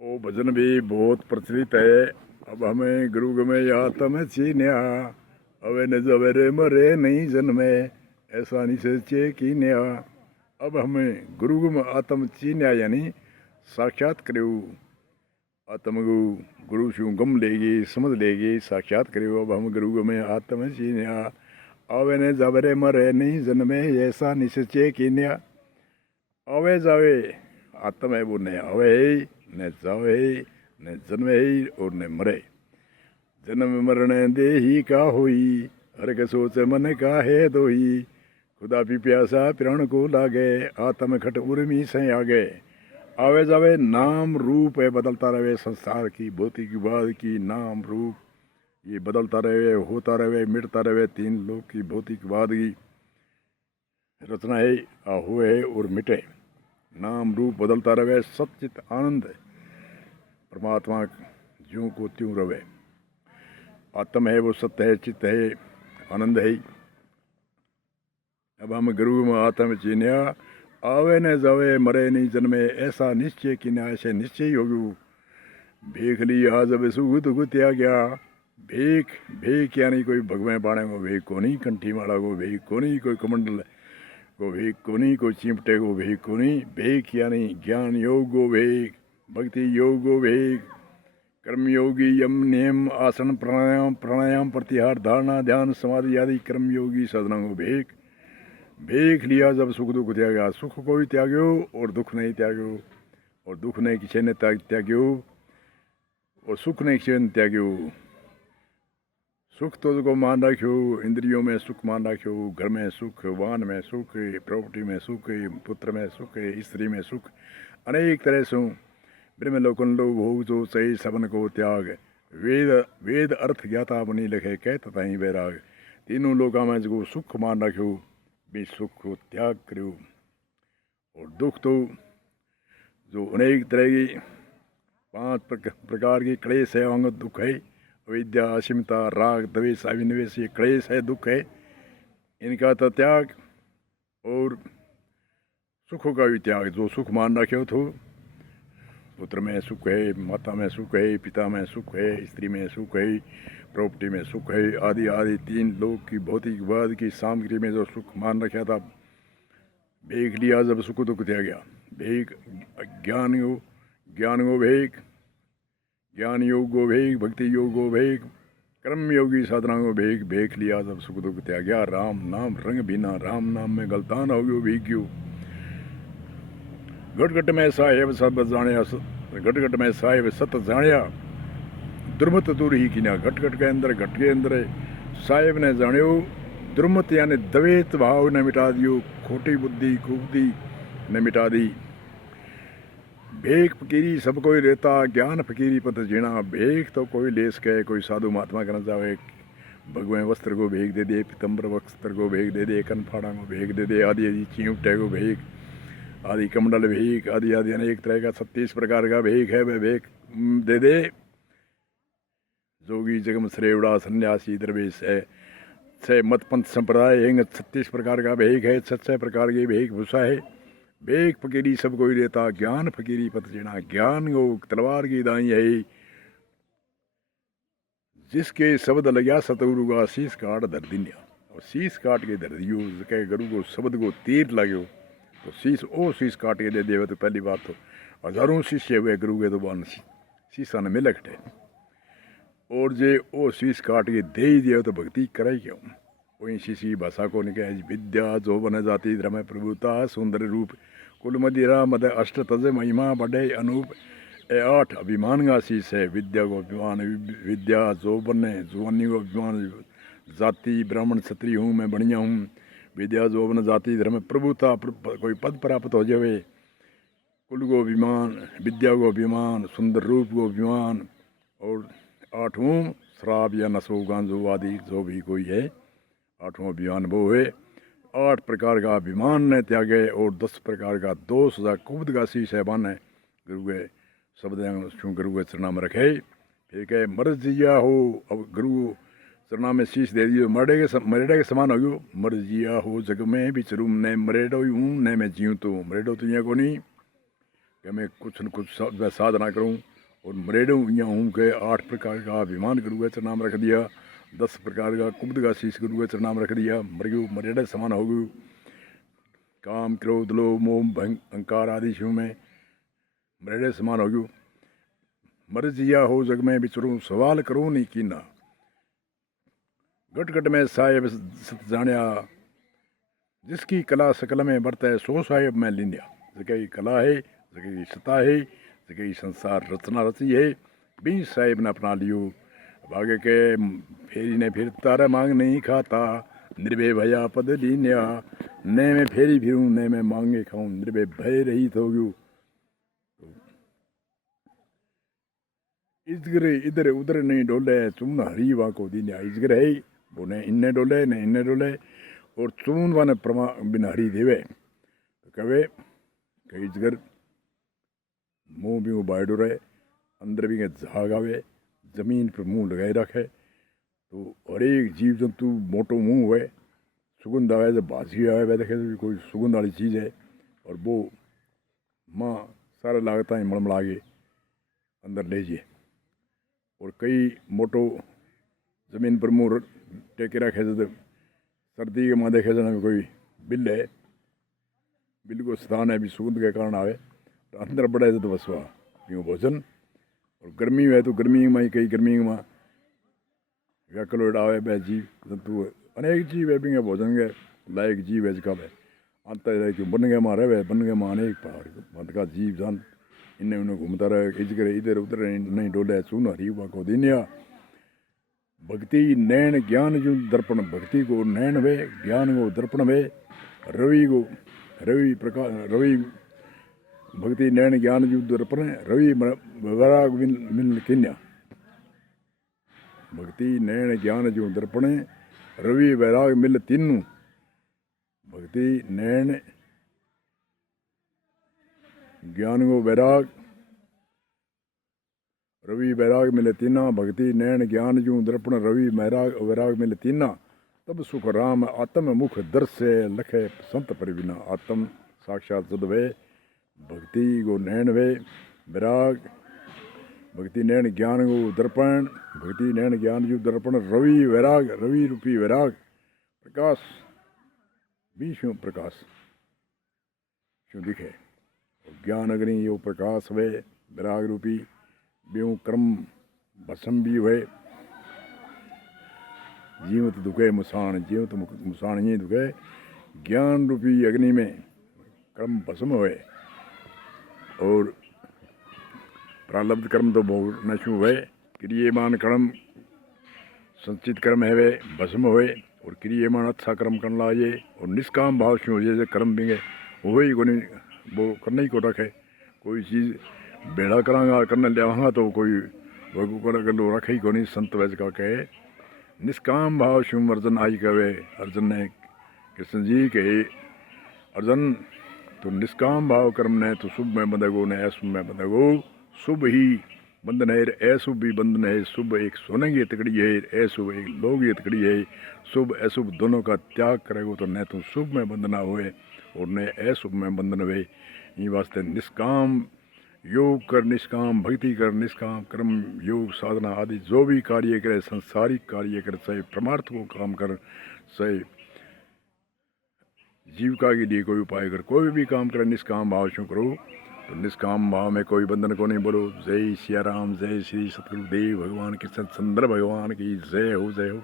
वो भजन भी बहुत प्रचलित है। अब हमें गुरु में आत्म चीन्या, अवे न जवेरे मरे नहीं जन्मे, ऐसा निश्चय कीन्या। अब हमें गुरु में आत्म चीन्या यानी साक्षात करो। आत्म गुरु शू गम लेगी समझ लेगी साक्षात करो। अब हम गुरु में आत्म चीन्या, अवे न जवेरे मरे नहीं जन्मे, ऐसा निश्चय कीन्या। आवे जावे आत्म है वो न आवे न जावे न जन्मे और न मरे। जन्म मरण दे ही का होई, हर के सोच मन का है दोई। खुदा भी प्यासा प्राण को लागे, आत्म खट उर्मी से आगे। आवे जावे नाम रूप है बदलता रहे, संसार की भौतिकवाद की नाम रूप ये बदलता रहे, होता रहे, मिटता रहे। तीन लोग की भौतिकवाद की रचना है, हुए है और मिटे। नाम रूप बदलता रहे, सचित आनंद परमात्मा ज्यों को त्यों रवे। आत्म है वो सत्य है, चित्त है, आनंद है। अब हम गुरु में आत्म चीन्या, आवे न जावे मरे नहीं जन्मे, ऐसा निश्चय किन्या। ऐसे निश्चय होगू। भीख ली आज अब सुख दुख त्याग्या। भीख भीख यानी कोई भगवे बाणे को भीख कोनी, कंठी माला को भीख कोनी, कोई कमंडल को भीख कोनी, कोई चिमटे को भीख कोनी। भीख यानी ज्ञान योग को भीख, भक्ति योग को भीख, कर्मयोगी यम नियम आसन प्राणायाम प्राणायाम प्रत्याहार धारणा ध्यान समाधि आदि कर्मयोगी साधना को भीख। भीख लिया जब सुख दुख त्यागा। सुख को भी त्याग्यो और दुख नहीं त्याग्यो, और दुख नहीं किसी ने त्याग्यो और सुख नहीं किसी ने त्याग्यो। सुख तो को मान रखो, इंद्रियों में सुख मान रखो, घर में सुख, वाहन में सुख, प्रॉपर्टी में सुख, पुत्र में सुख, स्त्री में सुख, अनेक तरह से ब्रह्म लोकन लो भोग जो सही सबन को त्याग। वेद वेद अर्थ ज्ञाता बनी लिखे कह तथा ही वैराग। तीनों लोका में जो सुख मान रखो भी सुख को त्याग करो। और दुख तो जो अनेक तरह की 5 प्रकार की क्लेश है, अंग दुख है। अविद्या असीमता राग द्वेष अभिनिवेश ये क्लेश है, दुख है। इनका तो त्याग और सुखों का भी त्याग। जो सुख मान रखे हो तो पुत्र में सुख है, माता में सुख है, पिता में सुख है, स्त्री में सुख है, प्रॉपर्टी में सुख है, आदि आदि तीन लोक की भौतिकवाद की सामग्री में जो सुख मान रखा था, भीख लिया जब सुख दुख दिया गया। भीख ज्ञान को भीख, ज्ञान योग को भीख, भक्ति योग को भीख, कर्म योगी साधना को भीख। भीख लिया जब सुख दुख त्याग गया। राम नाम रंग बिना, राम नाम में गलतान हो गयो भीग्यो। घट घट में साहेब सब जानिया, घट घट में साहेब सत जानिया, दुर्मत दूर ही किन्या। घट घट के अंदर घट के अंदर साहेब ने जानियो, दुर्मत यानी द्वैत भाव ने मिटा दियो, खोटी बुद्धि कुबुद्धि ने मिटा दी। भेख फकीरी सब कोई रहता, ज्ञान फकीरी पत जीना। भेख तो कोई ले सके, कोई साधु महात्मा करना चाहे, भगवे वस्त्र को भेख दे दे, पीतम्बर वस्त्र को भेख दे दे, कनफाड़ा को भेख दे दे, आदि आदि चिमटे को भेख, आदि कमंडल भीख, आदि आदि अनेक तरह का 36 प्रकार का भीख है। वह भीख दे दे। जोगी जगम श्रेवड़ा सन्यासी दरवेश है, 6 मत पंथ संप्रदाय है, 36 प्रकार का भीख है, 6 प्रकार की भीख भूषा है। भीख फकीरी सब कोई देता, ज्ञान फकीरी पत जीना। ज्ञान को तलवार की दाई है, जिसके शब्द लग्या सतगुरु का शीश काट धर दिया। और शीश काट के धर दियो, जिसके गुरु को शब्द को तीर लाग्यो तो शीश काट के दे देवे। तो पहली बात तो हजारों शिष्य हुए गुरु के, तो बन शीशा ने मिल खटे। और जे ओ शीश काट के दे ही दिया तो भक्ति करे क्यों। वही शिशी भाषा को निकले विद्या जो बन जाती धर्म प्रभुता, सुंदर रूप कुल मदिरा मद अष्ट तज महिमा बड़े अनूप। 8 अभिमान का शीश है। विद्या को अभिमान, विद्या जो बने, जुवानी को अभिमान, जाति ब्राह्मण क्षत्रिय हूँ मैं बढ़िया हूँ। विद्या जो बन जाति धर्म प्रभुता, कोई पद प्राप्त हो जावे। कुल को अभिमान, विद्या को अभिमान, सुंदर रूप को अभिमान। और 8वां शराब या नशो गांजो आदि जो भी कोई है, 8वां अभिमान वो है। 8 प्रकार का अभिमान ने त्यागे और 10 प्रकार का दोष या कुबद का शीश है बाने गुरु के शब्द गुरु के चरणा में रखे। फिर कहे मर्जिया हो। अब गुरु चरणा में शीश दे दियो, मरेडे के समान हो गयो। मर्जिया हो जग में बिचरूम, न मरेडो हूँ न मैं जीऊँ तो। मरेडो तो यहाँ को नहीं, कि मैं कुछ न कुछ साधना करूं और मरेडू ईअं हूँ कि 8 प्रकार का अभिमान गुरु का नाम रख दिया, 10 प्रकार का कुब्द का शीश गुरु का नाम रख दिया, मर गयू मरेडे समान हो गयू, काम क्रोध लोभ मोह अहंकार आदि शिव में मरेडे समान हो गयू, मर जिया हो जग में बिचरूं सवाल करूं नहीं कीना, गट गट में साहेब सत जानिया, जिसकी कला सकल में बरते सो साहेब में लीनिया, जगह कला है जगह सता है जगह संसार रचना रची है, 20 साहेब ने अपना लियो, भागे के फेरी ने फिर तारा मांग नहीं खाता, निर्भय भया पद लीनिया, ने में फेरी फिरूं ने में मांगे खाऊं, निर्भय भय रहित हो गयू, इजगर इधर उधर नहीं डोले चून हरी वा को दीनिया, इजगर है वो ने इन्ने डोले ने इन्ने डोले और चून वाने प्रमा बिन हरी देवे, तो कहे कि इजगर मुंह भी वो बायडो रहे, अंदर भी झाग आवे, जमीन पर मुंह लगाए रखे, तो हर एक जीव जंतु मोटो मुंह हुए, सुगंध आवे जब भाजी आवे वह देखे तो कोई सुगंध वाली चीज़ है, और वो माँ सारा लागता है मड़मड़ा के अंदर ले जाइए, और कई मोटो जमीन पर मुंह टेके रखे तो सर्दी के माँ देखे जाना कोई बिल है, बिल को स्थान है भी सुगंध के कारण आवे, तो अंदर बढ़े तो बसवा यूँ भोजन, और गर्मी है तो गर्मी में कई गर्मी में व्याकलोड आवे बह जीव जंतु अनेक जीव है भी भोजन के लायक जीव है जगह अंत है कि बन गए माँ रहे बन गए माँ अनेक पहाड़ मत का जीव जान इन्हें उन्हें घूमता रहे, इधर उधर नहीं डोले चून हरी वा को दीनिया, भक्ति नैन ज्ञान जो दर्पण, भक्ति को नैन वे ज्ञान को दर्पण वे, रवि को रवि प्रकाश रवि भक्ति नैन ज्ञान जो दर्पण रवि वैराग मिल किन्या, भक्ति नैन ज्ञान जो दर्पण रवि वैराग मिल तीनू, भक्ति नैन ज्ञान को वैराग रवि वैराग मिले तीना, भक्ति नैन ज्ञान जो दर्पण रवि वैराग मिले तीना, तब सुख राम आत्म मुख दर्शे लखे संत परिविना, आत्म साक्षात सद वे, भक्ति को नैन वे वैराग, भक्ति नैन ज्ञान को दर्पण, भक्ति नैन ज्ञान जो दर्पण रवि वैराग, रवि रूपी वैराग प्रकाश बीशों प्रकाश क्यों दिखे, ज्ञान अग्नि यो प्रकाश वे वैराग रूपी ब्यों कर्म भसम भी हुए, जीवत दुखे मुसान, जीवत मुसान ही दुखे, ज्ञान रूपी अग्नि में कर्म भस्म हुए, और प्रारब्ध कर्म तो बहुत नशु हुए, क्रियमान कर्म संचित कर्म है वे भस्म हुए, और क्रियमान अच्छा कर्म करने लाए, और निष्काम भाव शु जैसे कर्म भी वही को नहीं वो करने ही को रखे, कोई चीज़ बेड़ा करांगा करने लिया तो कोई वगू कर लो रखे ही को नहीं, संत वैज का कहे निष्काम भाव शिव अर्जन आई कहे, अर्जन ने कृष्ण जी कहे अर्जन तो निष्काम भाव कर्म ने तो शुभ में बंधगो ने अशुभ में बंधगो, शुभ ही बंधन है अशुभ भी बंधन है, शुभ एक सोने की तकड़ी है अशुभ एक लोग की तकड़ी है, शुभ अशुभ दोनों का त्याग करेगो तो न तो शुभ में बंधना हुए और न अशुभ में बंधन हुए, ये वास्ते निष्काम योग कर, निष्काम भक्ति कर, निष्काम कर्म योग साधना आदि जो भी कार्य करे, संसारिक कार्य कर, चाहे परमार्थ को काम कर, चाहे जीविका के लिए कोई उपाय कर, कोई भी काम करे निष्काम भाव से करो, तो निष्काम भाव में कोई बंधन को नहीं। बोलो जय सिया राम, जय श्री सतगुरुदेव भगवान कृष्ण चंद्र भगवान की जय हो, जय हो।